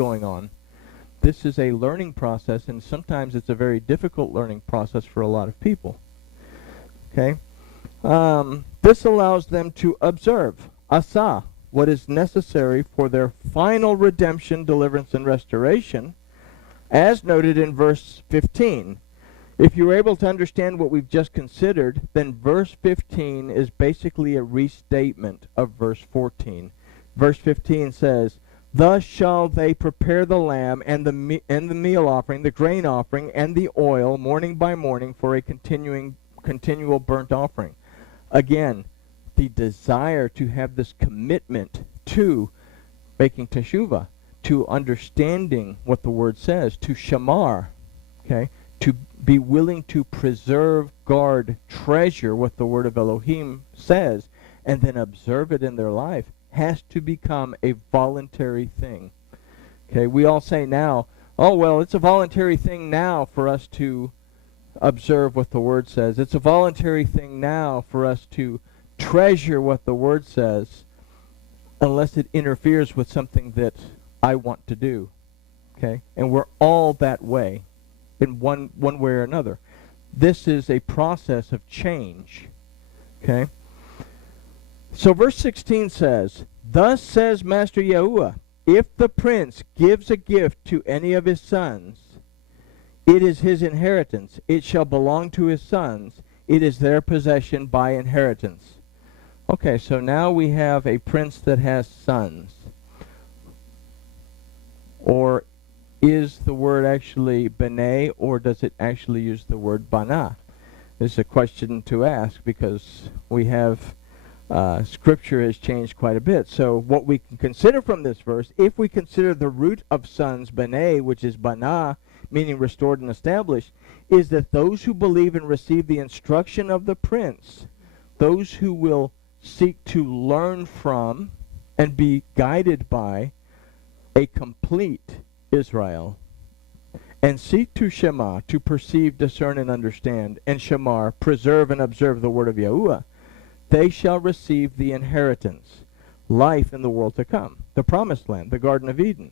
going on. This is a learning process, and sometimes it's a very difficult learning process for a lot of people. Okay? This allows them to observe, asa, what is necessary for their final redemption, deliverance, and restoration, as noted in verse 15. If you're able to understand what we've just considered, then verse 15 is basically a restatement of verse 14. Verse 15 says, "Thus shall they prepare the lamb and the meal offering, the grain offering, and the oil, morning by morning, for a continual burnt offering." Again, the desire to have this commitment to making teshuvah, to understanding what the word says, to shamar, okay, to be willing to preserve, guard, treasure what the word of Elohim says, and then observe it in their life, has to become a voluntary thing. Okay, we all say now, oh, well, it's a voluntary thing now for us to observe what the word says. It's a voluntary thing now for us to treasure what the word says, unless it interferes with something that I want to do. Okay, and we're all that way in one way or another. This is a process of change. Okay? So verse 16 says, "Thus says Master Yahuwah, if the prince gives a gift to any of his sons, it is his inheritance. It shall belong to his sons. It is their possession by inheritance." Okay, so now we have a prince that has sons. Or is the word actually b'nai, or does it actually use the word bana? This is a question to ask, because we have Scripture has changed quite a bit. So what we can consider from this verse, if we consider the root of sons, b'nai, which is bana, meaning restored and established, is that those who believe and receive the instruction of the prince, those who will seek to learn from and be guided by a complete Israel, and seek to shema, to perceive, discern, and understand, and shamar, preserve and observe the word of Yahuwah, they shall receive the inheritance, life in the world to come, the promised land, the Garden of Eden.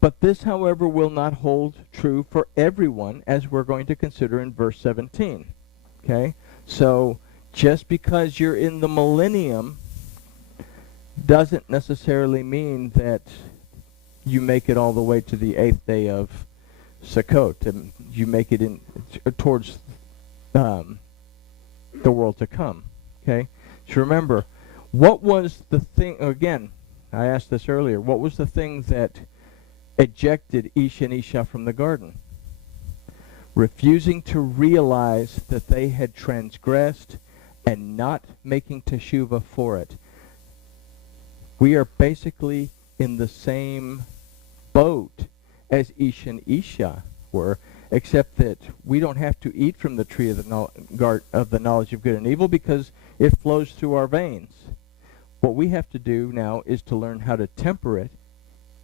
But this, however, will not hold true for everyone, as we're going to consider in verse 17. Okay? So, just because you're in the millennium doesn't necessarily mean that you make it all the way to the 8th day of Sukkot, and you make it in towards the world to come. Okay? So remember, what was the thing, again, I asked this earlier, what was the thing that ejected Ish and Isha from the garden? Refusing to realize that they had transgressed and not making teshuvah for it. We are basically in the same boat as Ish and Isha were, except that we don't have to eat from the tree of the knowledge of good and evil, because it flows through our veins. What we have to do now is to learn how to temper it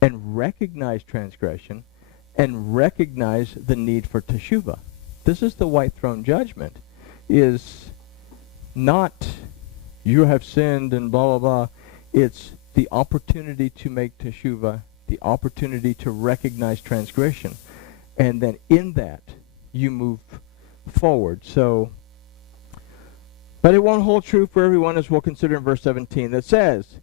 and recognize transgression and recognize the need for teshuvah. This is the white throne judgment, is not you have sinned and blah, blah, blah. It's the opportunity to make teshuvah, the opportunity to recognize transgression. And then in that, you move forward. So, but it won't hold true for everyone, as we'll consider in verse 17. That says,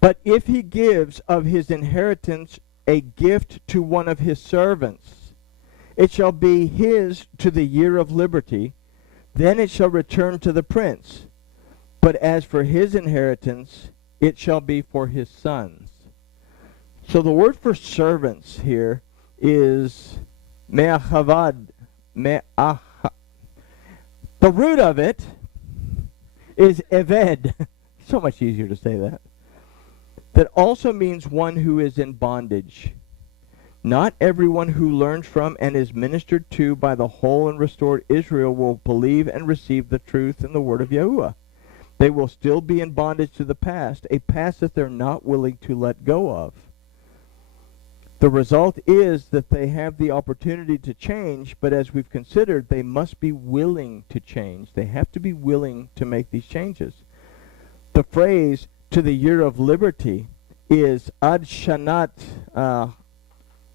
"But if he gives of his inheritance a gift to one of his servants, it shall be his to the year of liberty. Then it shall return to the prince. But as for his inheritance, it shall be for his sons." So the word for servants here is me'achavad. The root of it is eved. So much easier to say that. That also means one who is in bondage. Not everyone who learns from and is ministered to by the whole and restored Israel will believe and receive the truth in the word of Yahuwah. They will still be in bondage to the past, a past that they're not willing to let go of. The result is that they have the opportunity to change, but as we've considered, they must be willing to change. They have to be willing to make these changes. The phrase, "to the year of liberty," is ad shanat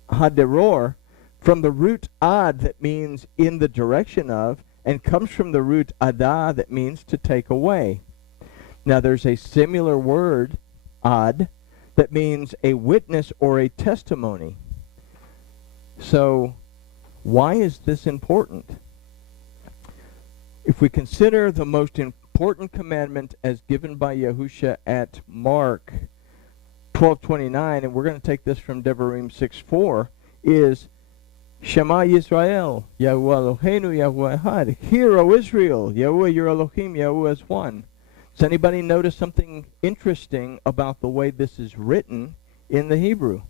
haderor, from the root ad that means in the direction of, and comes from the root ada that means to take away. Now there's a similar word, ad, that means a witness or a testimony. So why is this important? If we consider the most important commandment as given by Yahusha at Mark 12:29, and we're going to take this from Devarim 6:4, is Shema Yisrael, Yahuwah Eloheinu, Yahuwah Echad. Hear, O Israel, Yahuwah your Elohim, Yahuwah is one. Does anybody notice something interesting about the way this is written in the Hebrew?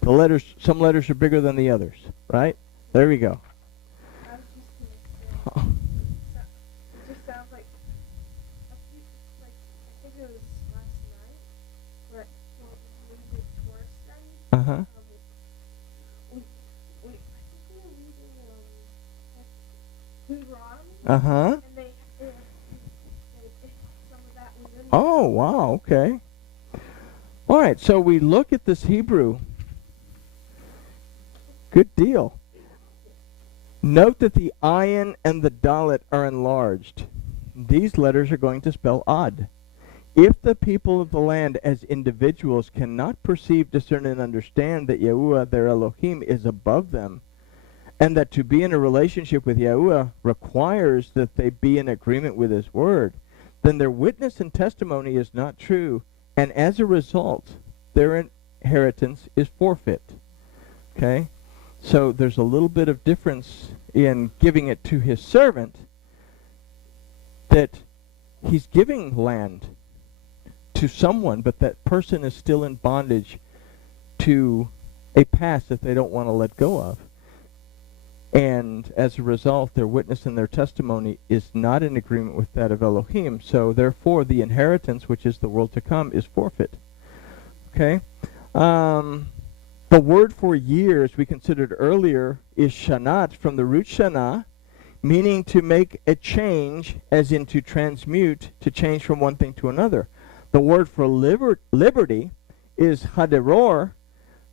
The letters, some letters are bigger than the others, right? There we go. I was just going to say, it just sounds like, I think it was last night, where we did Torah study. Uh-huh. I think we were reading Deuteronomy. Uh-huh. And they some of that was in there. Oh, wow, okay. All right, so we look at this Hebrew. Good deal. Note that the ayin and the dalet are enlarged. These letters are going to spell odd. If the people of the land as individuals cannot perceive, discern, and understand that Yahuwah, their Elohim, is above them, and that to be in a relationship with Yahuwah requires that they be in agreement with His Word, then their witness and testimony is not true, and as a result, their inheritance is forfeit. Okay? So there's a little bit of difference in giving it to his servant, that he's giving land to someone, but that person is still in bondage to a past that they don't want to let go of. And as a result, their witness and their testimony is not in agreement with that of Elohim. So therefore, the inheritance, which is the world to come, is forfeit. Okay? The word for years we considered earlier is shanat, from the root shana, meaning to make a change, as in to transmute, to change from one thing to another. The word for liberty is haderor,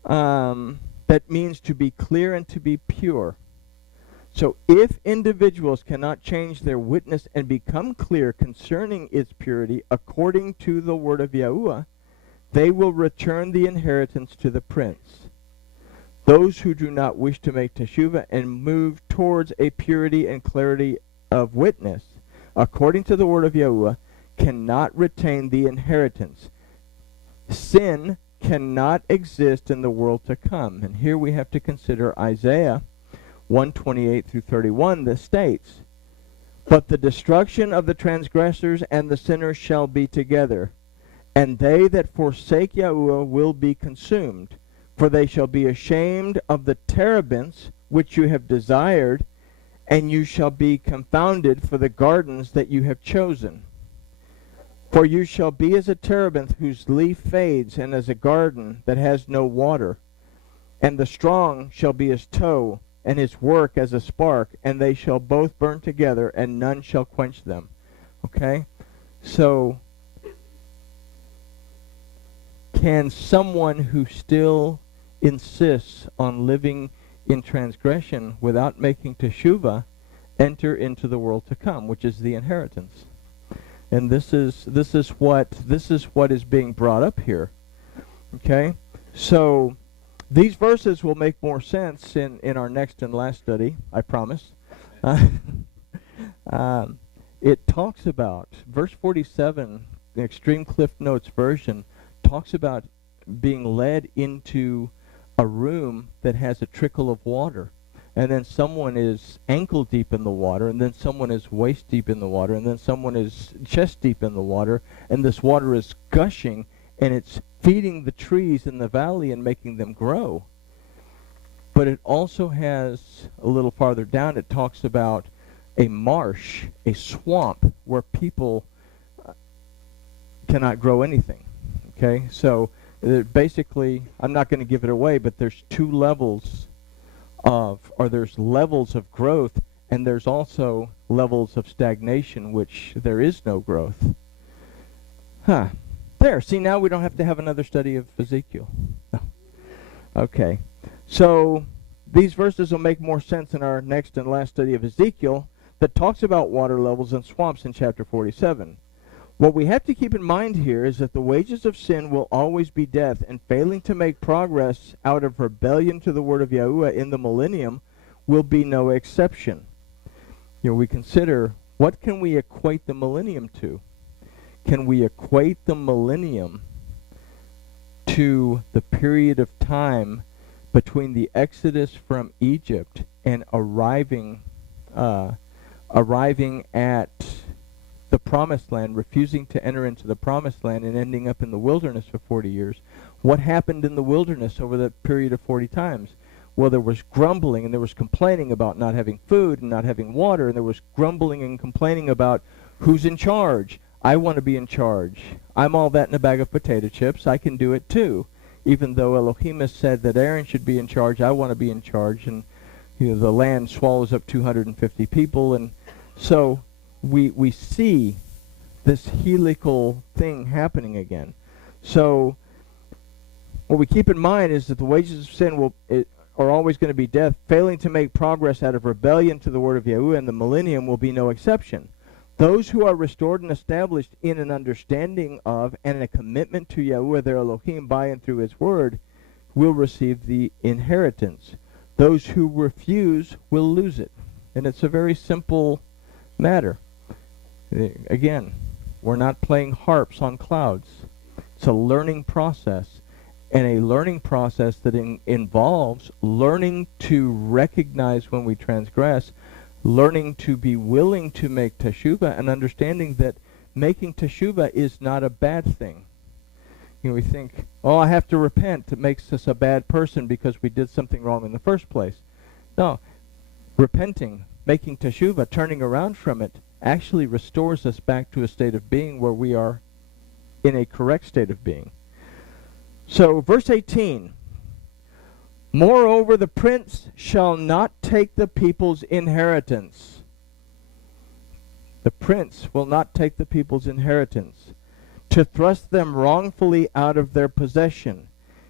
that means to be clear and to be pure. So if individuals cannot change their witness and become clear concerning its purity according to the word of Yahuwah, they will return the inheritance to the prince. Those who do not wish to make teshuvah and move towards a purity and clarity of witness, according to the word of Yahuwah, cannot retain the inheritance. Sin cannot exist in the world to come. And here we have to consider Isaiah 1:28 through 31 that states, "But the destruction of the transgressors and the sinners shall be together, and they that forsake Yahuwah will be consumed. For they shall be ashamed of the terebinths which you have desired, and you shall be confounded for the gardens that you have chosen. For you shall be as a terebinth whose leaf fades, and as a garden that has no water. And the strong shall be as tow, and his work as a spark, and they shall both burn together, and none shall quench them." Okay? So, can someone who still insists on living in transgression without making teshuvah enter into the world to come, which is the inheritance? And this is what is being brought up here. Okay? So these verses will make more sense in our next and last study, I promise. It talks about, verse 47, the Extreme Cliff Notes version, talks about being led into a room that has a trickle of water. And then someone is ankle deep in the water, and then someone is waist deep in the water, and then someone is chest deep in the water, and this water is gushing, and it's feeding the trees in the valley and making them grow. But it also has, a little farther down, it talks about a marsh, a swamp, where people cannot grow anything. Okay, so basically, I'm not going to give it away, but there's two levels there's levels of growth, and there's also levels of stagnation, which there is no growth. There, see, now we don't have to have another study of Ezekiel. No. Okay, so these verses will make more sense in our next and last study of Ezekiel that talks about water levels and swamps in chapter 47. What we have to keep in mind here is that the wages of sin will always be death, and failing to make progress out of rebellion to the word of Yahuwah in the millennium will be no exception. We consider, what can we equate the millennium to? Can we equate the millennium to the period of time between the exodus from Egypt and arriving at the promised land, refusing to enter into the promised land, and ending up in the wilderness for 40 years? What happened in the wilderness over that period of 40 times? Well, there was grumbling and there was complaining about not having food and not having water, and there was grumbling and complaining about who's in charge. I want to be in charge. I'm all that in a bag of potato chips. I can do it too. Even though Elohim has said that Aaron should be in charge, I want to be in charge. And the land swallows up 250 people. And so we see this helical thing happening again. So what we keep in mind is that the wages of sin are always going to be death. Failing to make progress out of rebellion to the word of Yahuwah in the millennium will be no exception. Those who are restored and established in an understanding of and a commitment to Yahuwah their Elohim by and through his word will receive the inheritance. Those who refuse will lose it. And it's a very simple matter. Again, we're not playing harps on clouds. It's a learning process, and a learning process that involves learning to recognize when we transgress, learning to be willing to make teshuvah, and understanding that making teshuvah is not a bad thing. We think, oh, I have to repent. It makes us a bad person because we did something wrong in the first place. No, repenting, making teshuvah, turning around from it, actually restores us back to a state of being where we are in a correct state of being. So, verse 18, moreover, the prince shall not take the people's inheritance. The prince will not take the people's inheritance, to thrust them wrongfully out of their possession.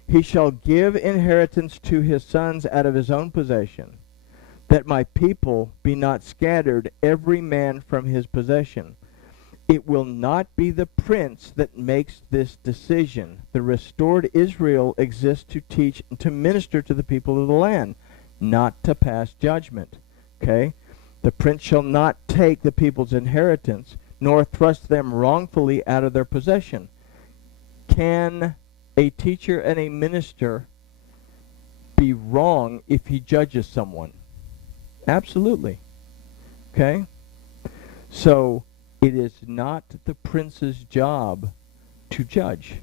He shall give inheritance to his sons out of his own possession, that my people be not scattered, every man from his possession. It will not be the prince that makes this decision. The restored Israel exists to teach and to minister to the people of the land, not to pass judgment. Okay? The prince shall not take the people's inheritance, nor thrust them wrongfully out of their possession. Can a teacher and a minister be wrong if he judges someone? Absolutely. Okay? So, it is not the prince's job to judge.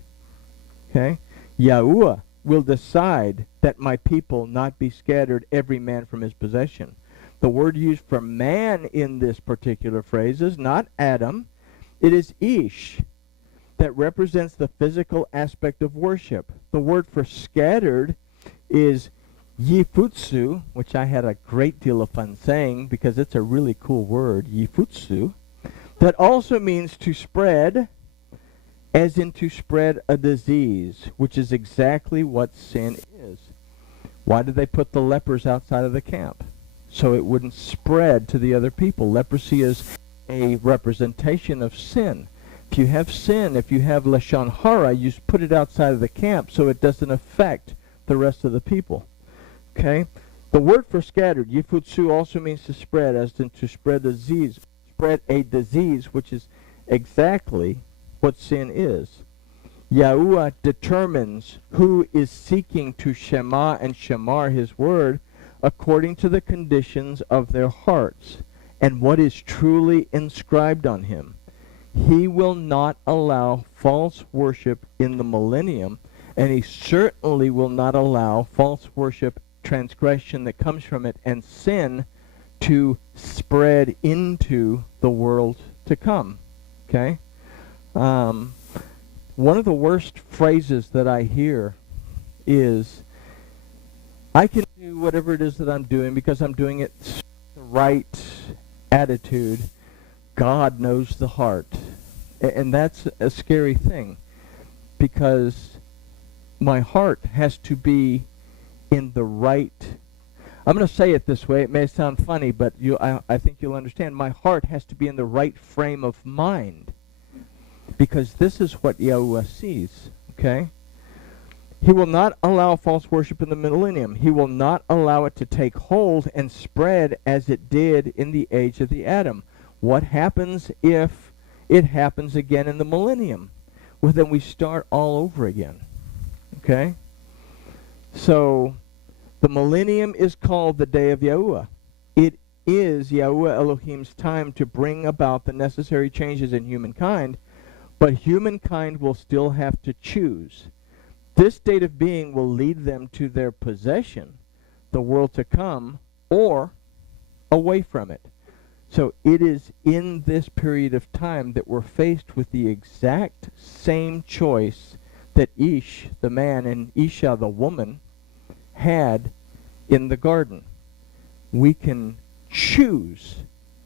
Okay? Yahuwah will decide that my people not be scattered, every man from his possession. The word used for man in this particular phrase is not Adam. It is Ish, that represents the physical aspect of worship. The word for scattered is Yifutsu, which I had a great deal of fun saying because it's a really cool word, Yifutsu, that also means to spread, as in to spread a disease, which is exactly what sin is. Why did they put the lepers outside of the camp? So it wouldn't spread to the other people. Leprosy is a representation of sin. If you have sin, if you have lashon hara, you put it outside of the camp so it doesn't affect the rest of the people. Okay? The word for scattered, yifutsu, also means to spread, as in to spread a disease. Spread a disease, which is exactly what sin is. Yahuwah determines who is seeking to shema and shamar his word according to the conditions of their hearts and what is truly inscribed on him. He will not allow false worship in the millennium, and he certainly will not allow false worship, transgression that comes from it, and sin to spread into the world to come. Okay? One of the worst phrases that I hear is, I can do whatever it is that I'm doing because I'm doing it the right attitude. God knows the heart. And that's a scary thing. because my heart has to be in the right. I'm going to say it this way. It may sound funny, but I think you'll understand. My heart has to be in the right frame of mind, because this is what Yahuwah sees. Okay? He will not allow false worship in the millennium. He will not allow it to take hold and spread as it did in the age of the Adam. What happens if it happens again in the millennium? Well, then we start all over again. Okay? So, the millennium is called the day of Yahuwah. It is Yahuwah Elohim's time to bring about the necessary changes in humankind, but humankind will still have to choose. This state of being will lead them to their possession, the world to come, or away from it. So it is in this period of time that we're faced with the exact same choice that Ish, the man, and Isha, the woman, had in the garden. We can choose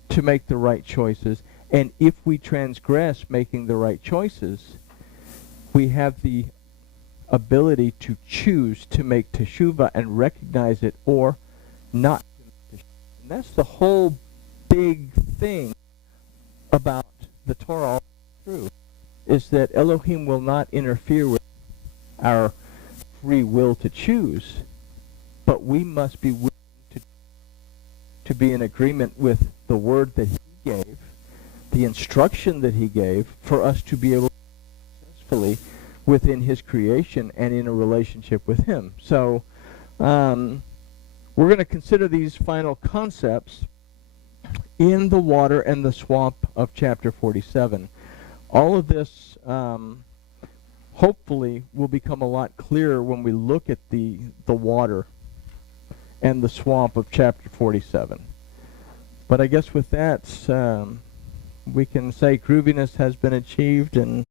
to make the right choices, and if we transgress making the right choices, we have the ability to choose to make teshuvah and recognize it, or not. And that's the whole big thing about the Torah all through, is that Elohim will not interfere with our free will to choose, but we must be willing to be in agreement with the word that he gave, the instruction that he gave, for us to be able to successfully within his creation and in a relationship with him. So we're going to consider these final concepts in the water and the swamp of chapter 47. All of this hopefully will become a lot clearer when we look at the water and the swamp of chapter 47. But I guess with that, we can say grooviness has been achieved, and